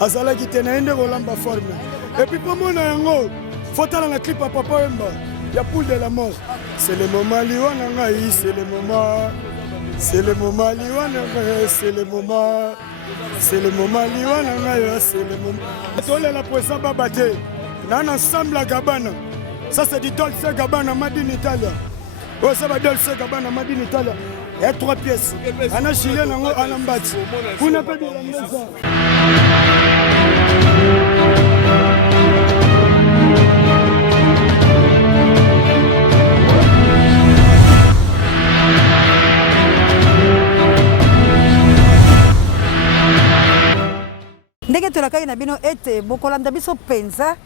azalaki te naende kolamba forme. Et puis pour moi nango fotala na clip à Papa Wemba ya poule de la mort. C'est le moment liwana ngai, c'est le moment. C'est le moment liwana ngai, c'est le moment. C'est le moment liwana ngai, c'est le moment. Tole la poisson babate. Nan ensemble la Gabbana. Ça c'est du Dolce Gabbana Made in Italia. Oh ça va Dolce Gabbana Made in Italia. Il y a 3 pièces. Ana chilien nango anambati. Vous n'avez pas de la maison. Ndenge tolakaki na bino ete bokolanda biso penza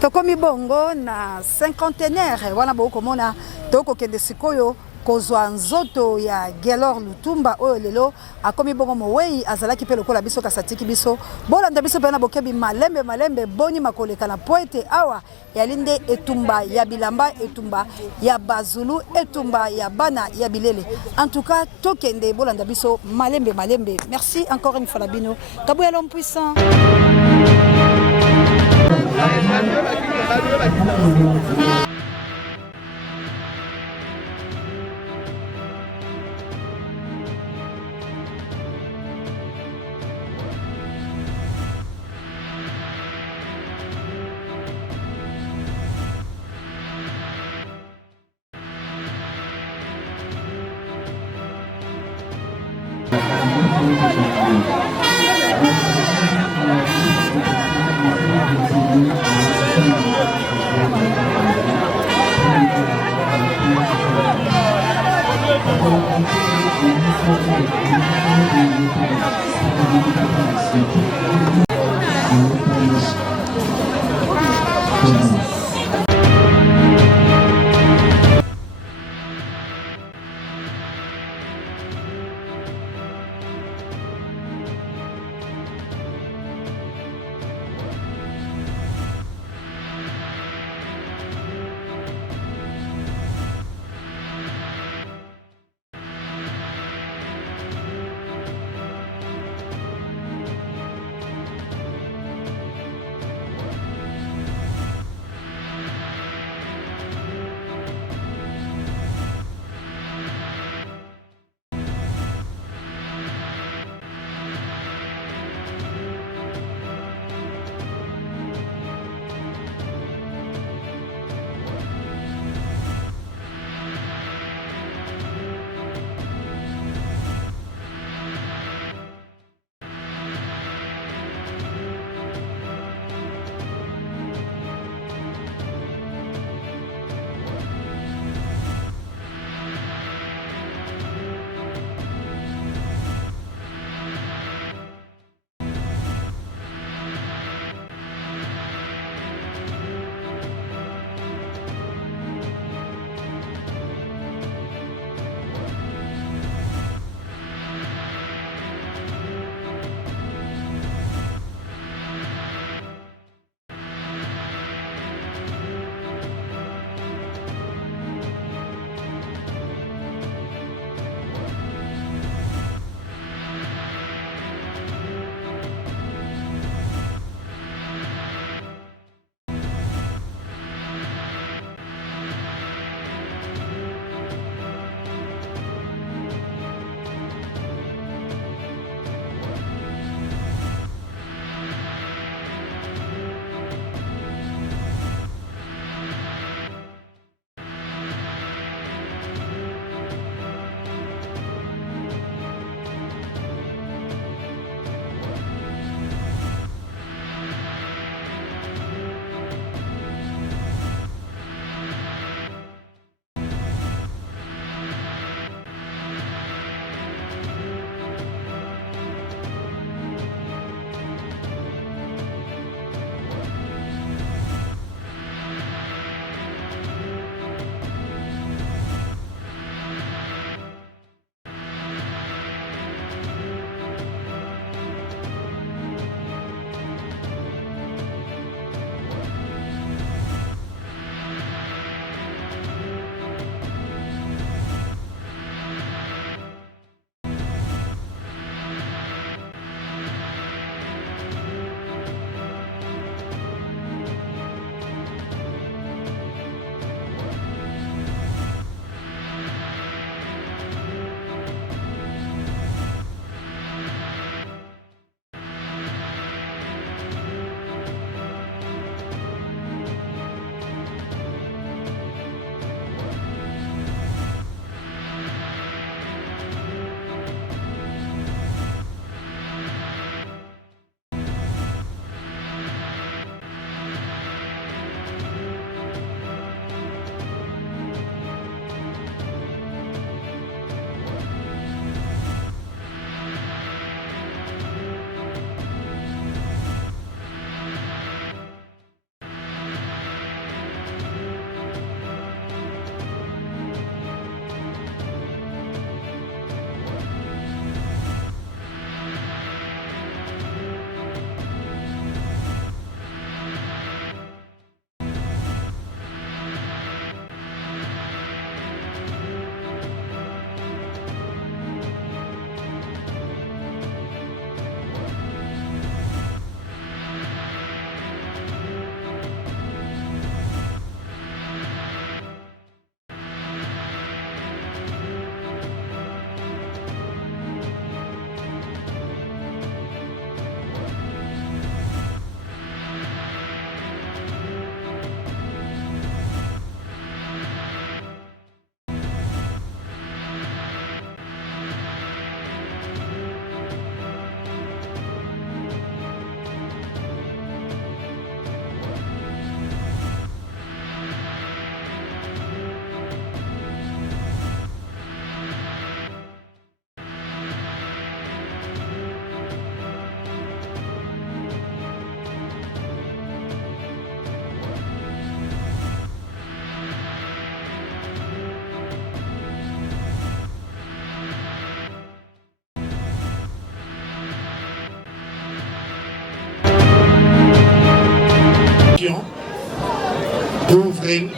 tokomi bongo na cinquantenaire wana bokomona tokokende sikoyo kozwa nzoto ya Gelor Lutumba oyo lelo akomi bongo mowei azalaki pe lokola biso kasatiki biso bolanda biso pe na bokebi malembe boni makoleka na poete awa yalinde etumba ya bilamba etumba ya bazulu etumba ya bana ya bilele. En tout cas tokende bolanda biso malembe. Merci encore une fois la bino Kabouya l'homme puissant.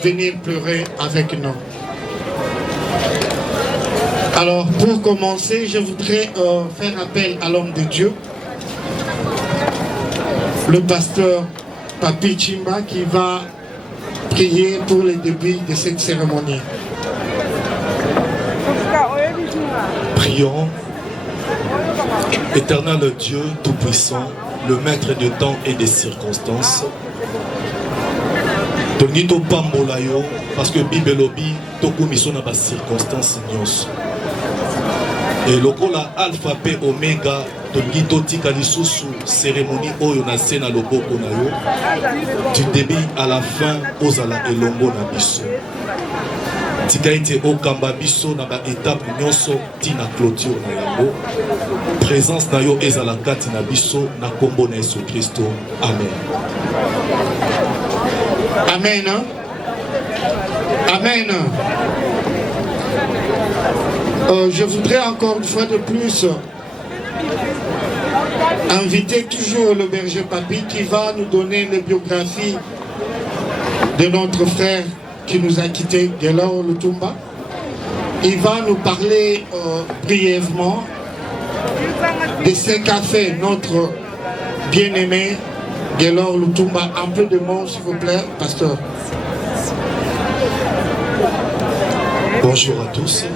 venir pleurer avec nous. Alors, pour commencer, je voudrais faire appel à l'homme de Dieu, le pasteur Papi Chimba, qui va prier pour le début de cette cérémonie. Prions. Éternel Dieu Tout-Puissant, le maître de temps et des circonstances, Tonito Pambolayo, parce que Bible lobby, Toko Miso na ba circonstances nyos. Et lokola Alpha P Omega, Tonito Tika Lisusu, cérémonie Oyo na Sena Loboko na yo, du début à la fin, Ozala Elongo na Biso. Tika ete Okamba Biso na ba étape nyonso, Tina clôture na yango. Présence na yo ezala kati na biso na kombo na Yesu Christo. Amen. Amen. Amen. Je voudrais encore une fois de plus inviter toujours le berger Papi qui va nous donner les biographies de notre frère qui nous a quittés, Gelor Lutumba. Il va nous parler brièvement de ce qu'a fait notre bien-aimé Gelor Lutumba. Un peu de mots, s'il vous plaît, pasteur. Bonjour à tous.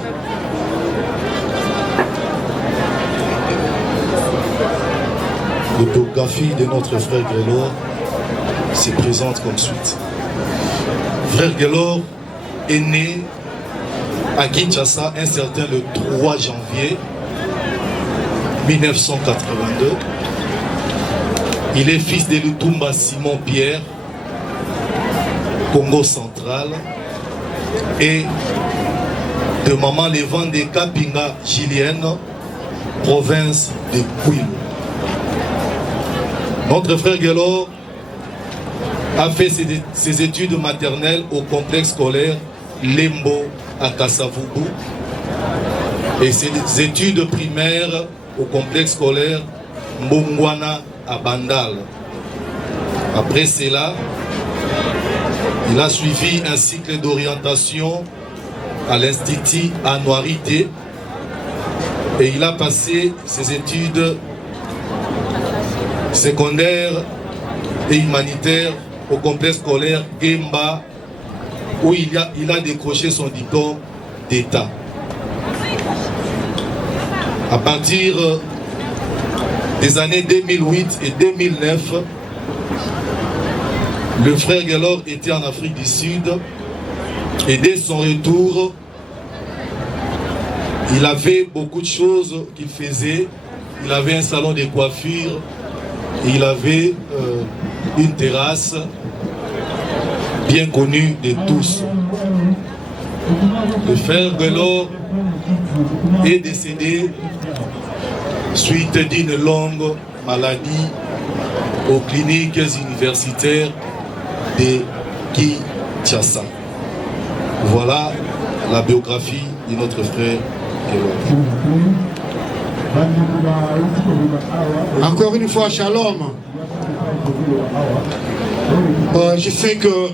La biographie de notre frère Gelor se présente comme suite. Frère Gelor est né à Kinshasa un certain le 3 janvier 1982. Il est fils de Lutumba Simon Pierre, Congo central, et de maman Levande Kapinga Gilienne, province de Kwilu. Notre frère Gelor a fait ses études maternelles au complexe scolaire Lembo à Kassavubu et ses études primaires au complexe scolaire Mbongwana à Bandal. Après cela, il a suivi un cycle d'orientation à l'Institut Anouarité et il a passé ses études secondaires et humanitaires au complexe scolaire Gemba où il a décroché son diplôme d'État. À partir des années 2008 et 2009, le frère Gelor était en Afrique du Sud et dès son retour, il avait beaucoup de choses qu'il faisait. Il avait un salon de coiffure, et il avait une terrasse bien connue de tous. Le frère Gelor est décédé suite d'une longue maladie aux cliniques universitaires de Kinshasa. Voilà la biographie de notre frère Gelor. Encore une fois, shalom. Je sais que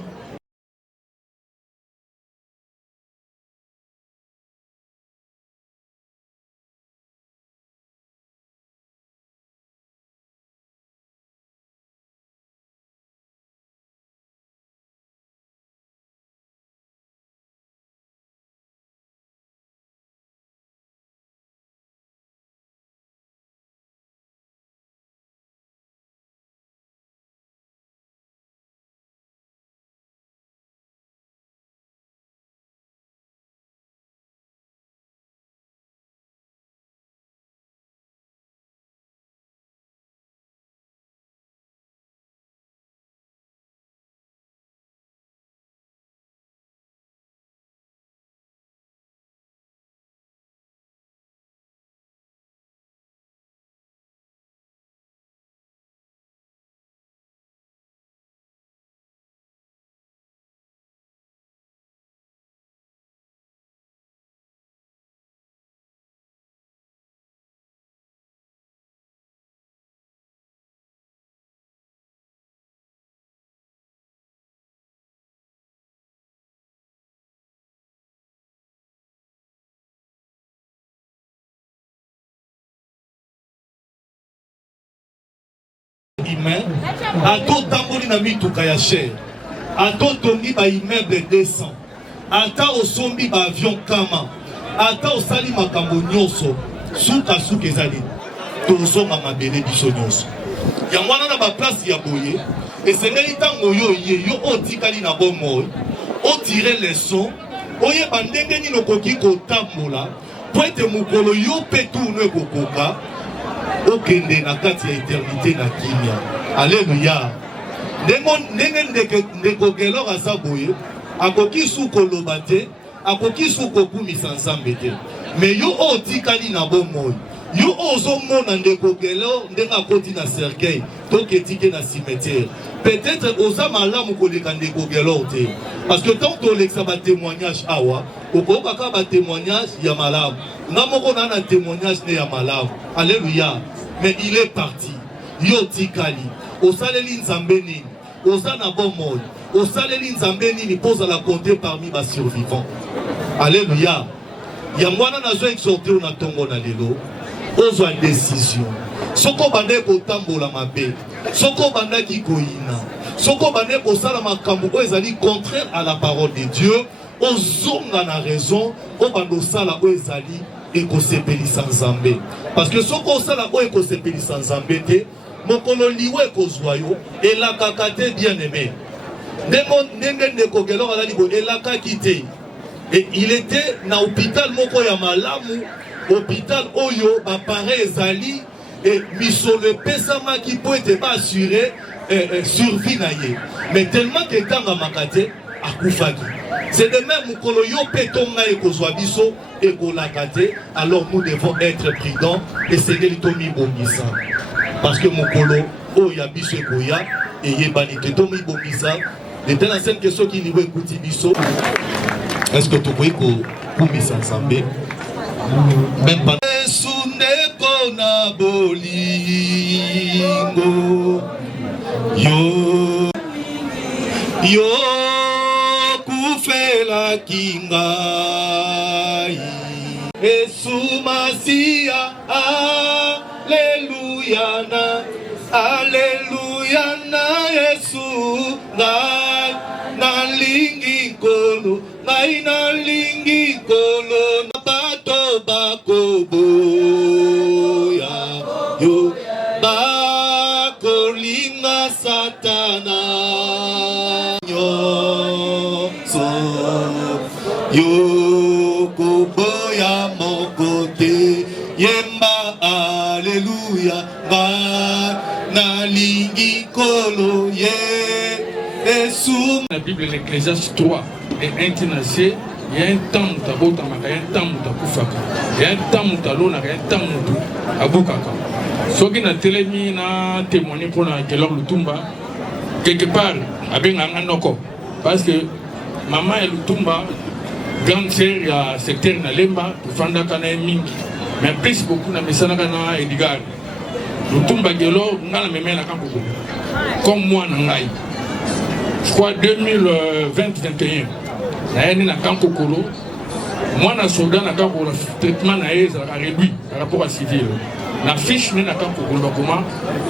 humain, à tout tamboli na mituka ya cher, à tout tongi ba immeuble 200, à tout sombi ba avion kama, à tout sali makambo nyonso, suka ezali. Tozonga mabele biso nyonso. Ya mwana na ba place ya boye, esengeli tango yo otikali na bomo, o tirer leçon, oye bandenge ni nokoki kotambola, po ete mukolo yo petu no ekokoka. Okende na kati ya eternité na kimia. Alléluia. Ndeko Gelor asa boye, akoki suko lobate, akoki suko kumisa nzambe te. Mais yo otikali na bomoi. Yo ozo mona ndeko Gelor ndenga koti na cercueil, toketike na cimetière. Peut-être oza malamu koleka ndeko Gelor te. Parce que tant que l'exa ba témoignage awa, okoka ka ba témoignage ya malamu. Ngamoko na na témoignage ne ya malamu. Alléluia. Mais il est parti. Yo tikali. Osaleli nzambe nini? Osana bomoi. Osaleli nzambe nini pose la compter parmi bas survivants. Alléluia. Ya mwana nazo exhorter na tongo na lelo. Ozwa décision. Soko bande ko tambola mabe. Soko banda ki koina. Soko bande ko sala makambo ko ezali contraire à la parole de Dieu. Ozonga na raison. O bando sala ko ezali ekosepelisa nzambe. Parce que soko sala ko ekosepelisa nzambe te, mokolo liwe kozwa yo elakaka te bien-aimé. Ndenge ndeko Gelor azali ko elakaki te. Et il était na hôpital moko ya malamu, hôpital oyo ba pare ezali et misolo pesama qui peut être pas assuré survie na ye. Mais tellement que tanga makate akufaki. C'est de même mukolo yo petonga ekozwa biso ekolakate, alors nous devons être prudents et segeli tomi bongisa. Parce que mukolo oya biso ekoya et yebanite tomi bongisa. Et dans la scène question qui niveau écouti biso. Est-ce que tu peux kumisa nzambe? Même pas. Sundeko na bolingo yo kufela kingai esumasia aleluya na Yesu ngai nalingi kolo ngai nalingi kolo na bato bakoboya yo bakolinga satana nyonso yo koboya mokote yemba aleluya ngai nalingi kolo ye esu. La Bible, l'Ecclésiaste 3 et 1 Tinassé, il y a un temps où tu as beau il y a un temps où tu as koufaka, il y a un temps où tu as l'eau, il y a un temps où tu as boukaka. Ce qui n'a télémi n'a témoigné pour Gelor Lutumba, quelque part, avec un noko. Parce que maman et Lutumba, grande sœur, il y a un secteur dans Lemba, pour Fanda Kana et Mingi. Mais plus beaucoup dans Messana Kana et Edgar. Lutumba Gelor, n'a la même la Kambogo. Comme moi, Nangaï. Je crois 2020-21, je na Kankokolo, moi na soldat na Kankokolo, traitement na réduit par rapport à civil. La fiche na Kankokolo,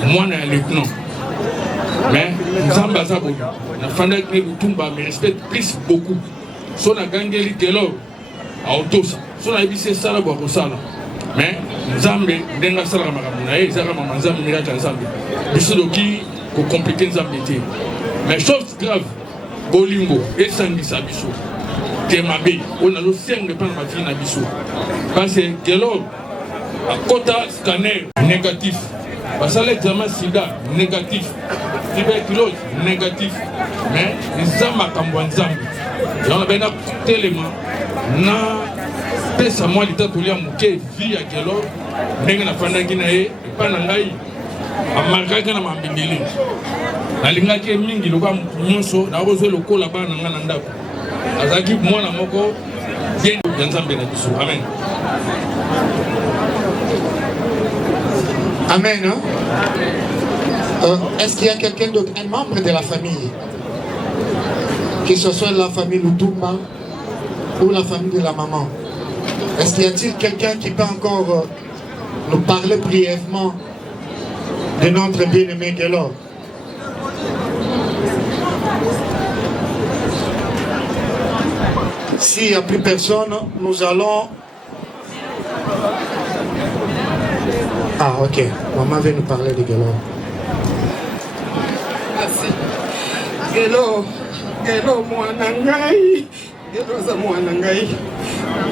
moi na lieutenant. Mais nous sommes basés à Bodo. Na Fanda Lutumba me respecte plus beaucoup. So na Gangeli Gelor, à Otosa. So na Ebise Sala Bokosala. Mais nous sommes denga Sala Maramuna, Zara Mamazam Mirata Zambi. Bisodoki, pour compliquer nos embêtés. Mais chose grave, Bolingo et Sangisa Bisso, Temabe, on a le 5 de prendre ma fille à Bisso. Parce que Gelor, à quota scanner négatif, parce que l'examen sida négatif, tuberculose négatif, mais les âmes à Kambouanzam, et on a bien tellement, na pesa moi l'état pour lui à mouquer, vie à Gelor, n'est-ce pas Fandanginae, et pas Nangaï, à Margaga na Mambindili. Nalingaki mingi loka nyonso na ozo loko la bana nga na ndako azaki mwana moko bien ya Nzambe na biso. Amen. Amen. Hein? Est-ce qu'il y a quelqu'un d'autre, un membre de la famille, que ce soit la famille Lutumba ou la famille de la maman? Est-ce qu'il y a-t-il quelqu'un qui peut encore nous parler brièvement de notre bien-aimé Gelor. S'il n'y a plus personne, nous allons... Ah, ok. Maman va nous parler de Gelor. Merci. Gelor, Gelor, mwana ngai. Gelor za mwana ngai.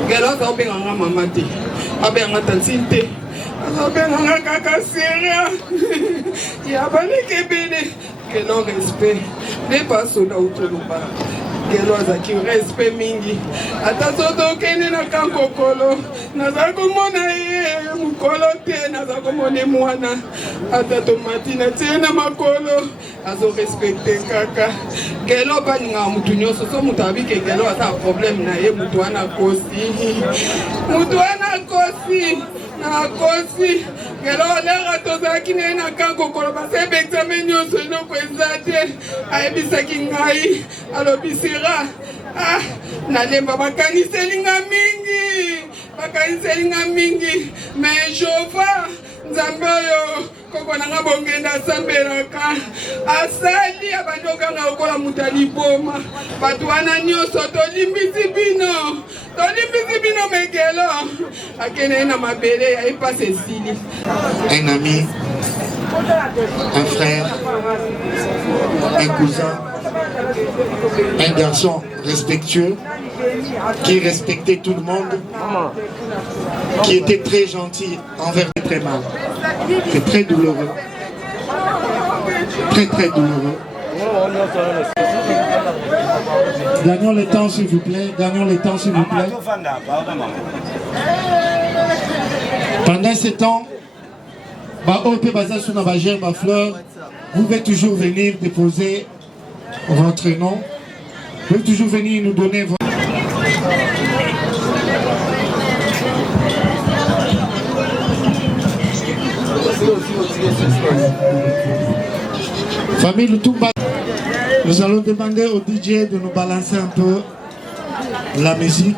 Gelor za obenganga mama te. Abenganga tantine te. Abenganga kaka seria. Ya baleke bene. Gelor respect. Ne pas soda utuluba. Gelor za ki respect mingi. Ata soto kene na kankokolo. Naza komona ye mukolo te. Naza komona mwana. Ata tomati na tie na makolo. Azo respecte kaka. Gelor baninga mutu nyonso. So mutu abike Gelor ata problème na ye mutu wana kosi. Mutu wana kosi. Na kosi. Gelor lera tozaki na ye na kankokolo. Base examen nyonso inoko eza te. Ayebisaki ngai. Alobisira. Ah, nalemba bakaniselinga mingi. Bakaniselinga mingi. Mais Jova nzambe oyo koko nanga bongenda asambelaka asali abandoka nga okola mutu aliboma bato wana nyonso tolimbisi bino me Gelor akende na mabele ya epasa esili. Un ami, un frère, un cousin, un garçon respectueux, qui respectait tout le monde, qui était très gentil envers les très mal. C'est très douloureux. Très très douloureux. Gagnons le temps s'il vous plaît. Gagnons le temps s'il vous plaît. Pendant ce temps, vous pouvez toujours venir déposer votre nom. Vous pouvez toujours venir nous donner votre... Famille Lutumba, nous allons demander au DJ de nous balancer un peu la musique.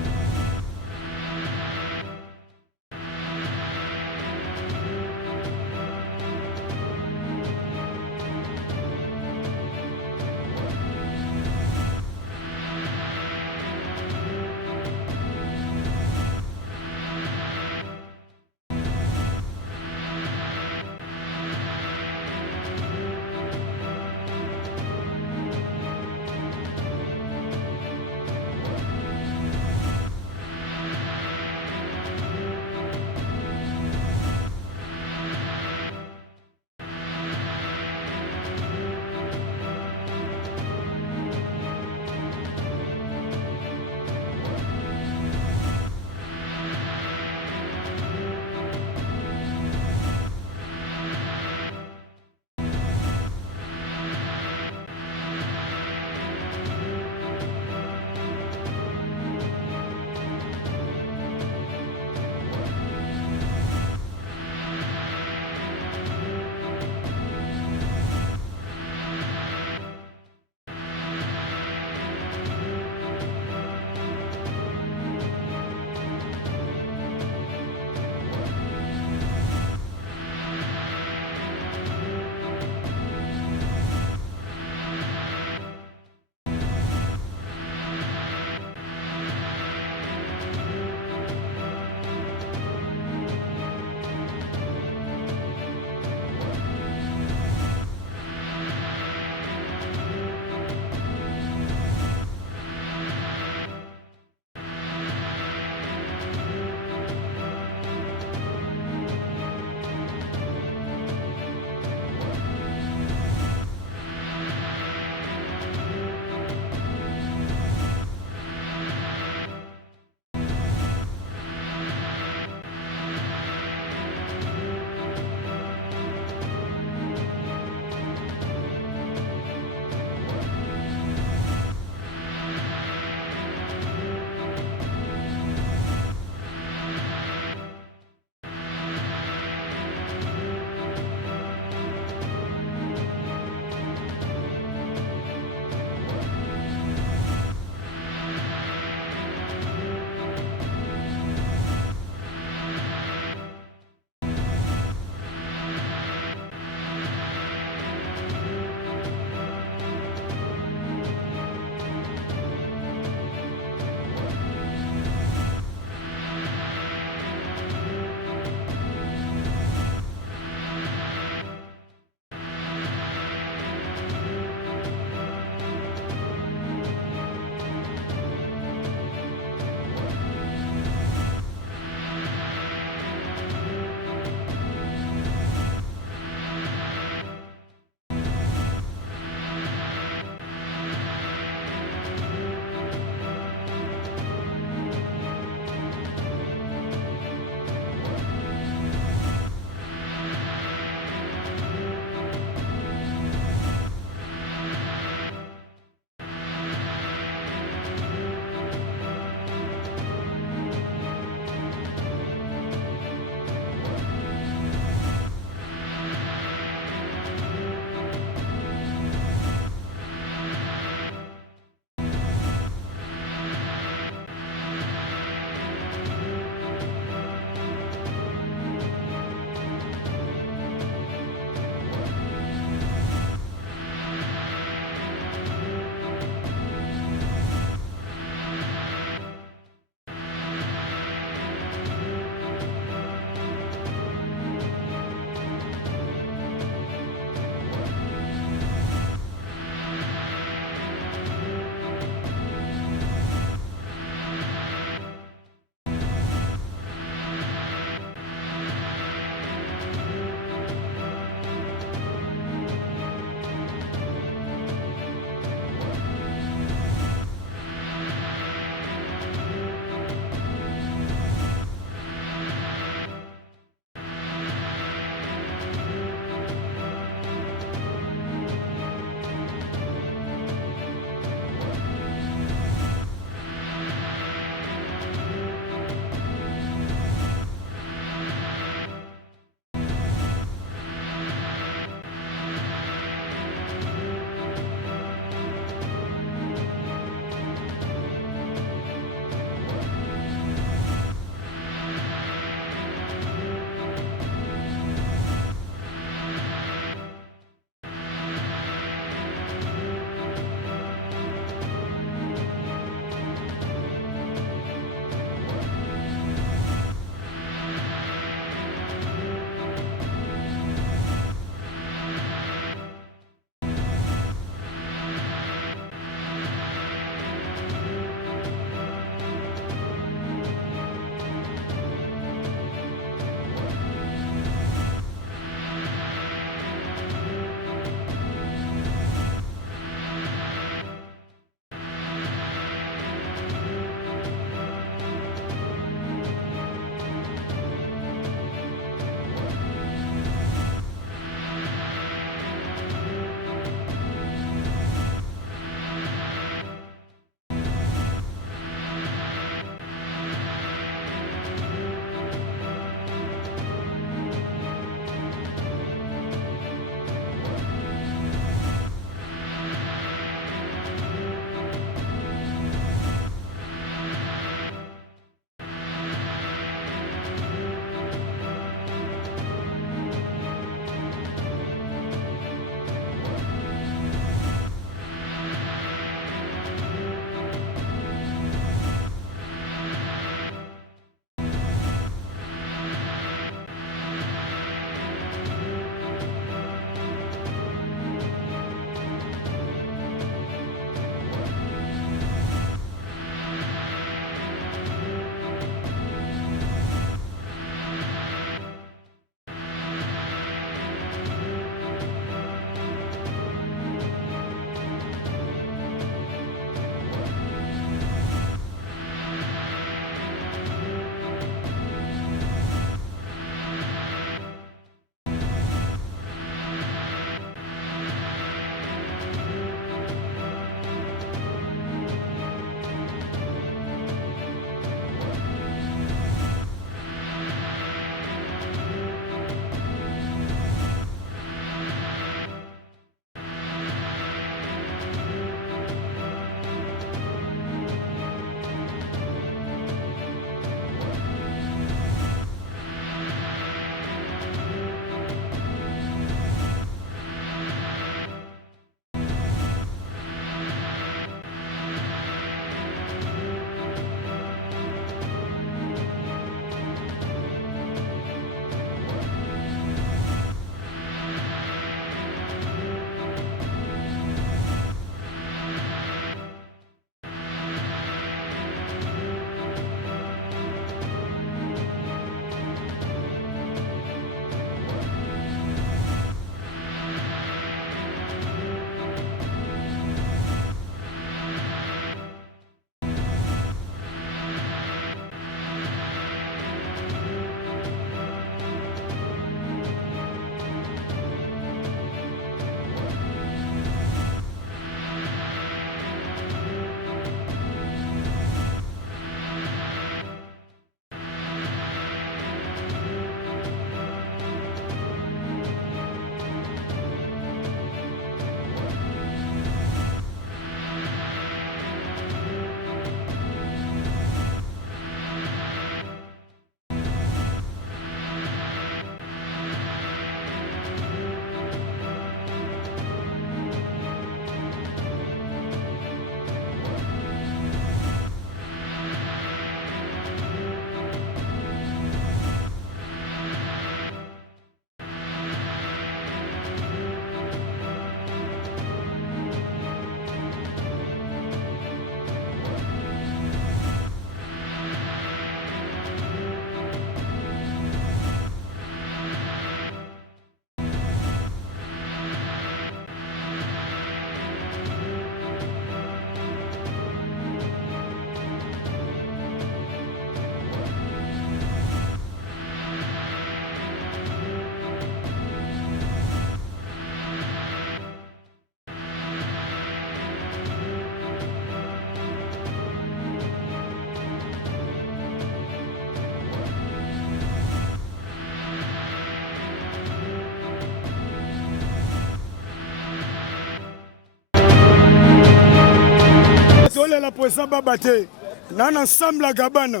la poisson babaté. Nan ensemble à Gabbana.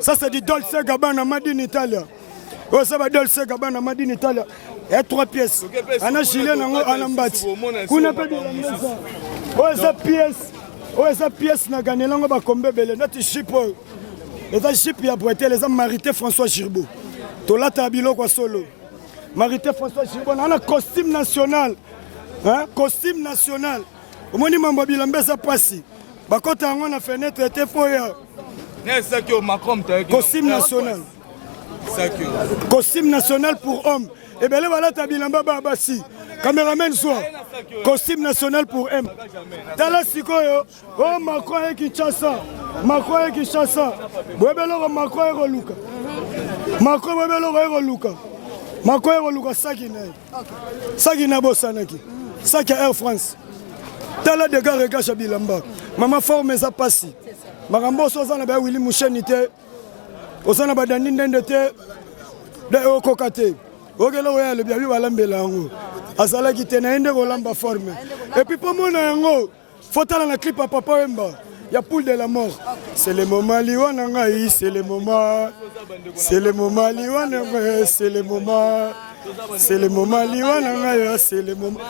Ça c'est du Dolce Gabbana Made in Italia. Oh ça va Dolce Gabbana Made in Italia. Il y a 3 pièces. Ana chilien nango anambati. Kuna pe bilamba ça. Oh esa pièce na gagné lango ba kombe belé nati ship. Et ça ship ya boité les hommes Marité François Girbeau. Tolata biloko solo. Marité François Girbeau on a un costume national. Hein? Costume national. Au moins mambo bilamba ça passi. Bakota yango na fenêtre était foya. Costume national. Costume national pour hommes. Et bien là voilà ta bilamba babasi. Caméraman soit. Costume national pour M. Tala sikoyo. Oh Macron et Kinshasa. Macron et Kinshasa. Bwebelo Macron et Roluka. Macron bwebelo et Roluka. Macron et Roluka sakina. Sakina bosanaki. Saki Air France. Tala de gars regarde bilamba. Maman forme ça passi. Marambo soza na ba Willy Moucheni te. Osana ba dani ndende te. De okokate. Ogelo ya le biabi balambela ngo. Asala ki te na ende rolamba forme. Et puis pour mon ngo, faut tala na clip à Papa Wemba. Ya poule de la mort. C'est le moment liwana ngai, c'est le moment. C'est le moment liwana ngai, c'est le moment. C'est le moment liwana ngai, c'est le moment.